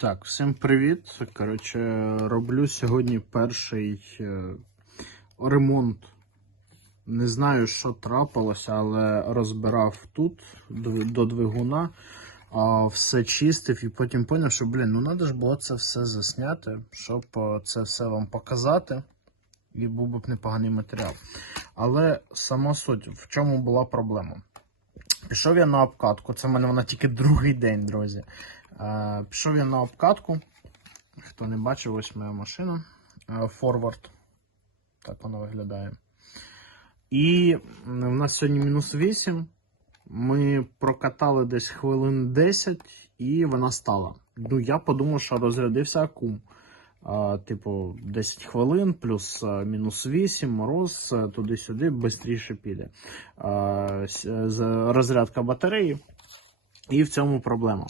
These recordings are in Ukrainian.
Так, всім привіт. Коротше, роблю сьогодні перший е, ремонт. Не знаю, що трапилося, але розбирав тут до двигуна, все чистив і потім зрозумів, що, блін, ну треба ж було це все засняти, щоб е, це все вам показати. І був би непоганий матеріал. Але сама суть, в чому була проблема? Пішов я на обкатку, це в мене вона тільки другий день, друзі. Е, Пішов я на обкатку. Хто не бачив, ось моя машина. Е, Форвард. Так вона виглядає. І у нас сьогодні мінус 8. Ми прокатали десь хвилин 10 і вона стала. Ну, я подумав, що розрядився акум. Типу, 10 хвилин плюс мінус 8, мороз, туди-сюди, швидше піде. З- розрядка батареї. І в цьому проблема.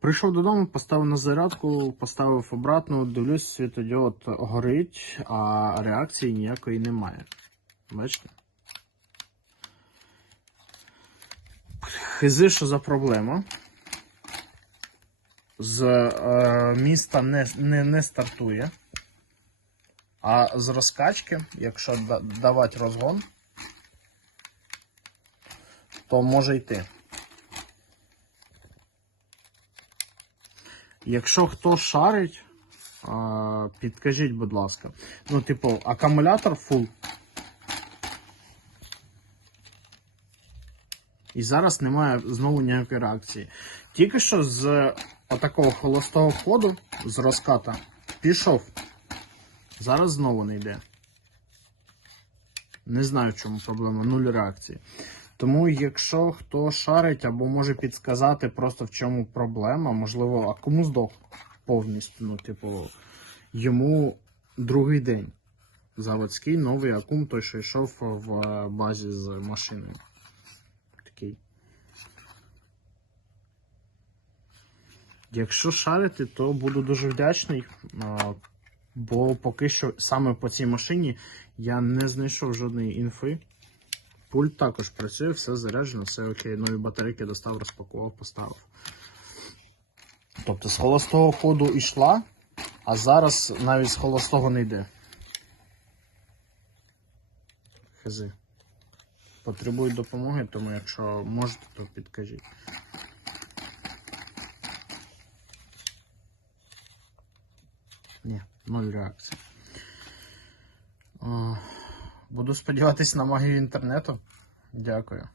Прийшов додому, поставив на зарядку, поставив обратно, дивлюсь, світодіод горить, а реакції ніякої немає. Бачите? Хизи, що за проблема. З е, міста не, не, не стартує. А з розкачки, якщо да- давати розгон, то може йти. Якщо хто шарить, а, підкажіть, будь ласка. Ну, типу, акумулятор full. І зараз немає знову ніякої реакції. Тільки що з отакого холостого ходу, з розката, пішов. Зараз знову не йде. Не знаю, в чому проблема, нуль реакції. Тому, якщо хто шарить або може підсказати просто в чому проблема, можливо, акум здох повністю. Ну, типу, йому другий день. Заводський новий акум, той, що йшов в е, базі з машиною. Якщо шарити, то буду дуже вдячний. Бо поки що саме по цій машині я не знайшов жодної інфи. Пульт також працює, все заряджено, все окей. Нові батарейки достав, розпакував, поставив. Тобто з холостого ходу йшла, а зараз навіть з холостого не йде. Хези. Потребують допомоги, тому якщо можете, то підкажіть. Ні, нуль реакції. Буду сподіватись на магію інтернету. Дякую.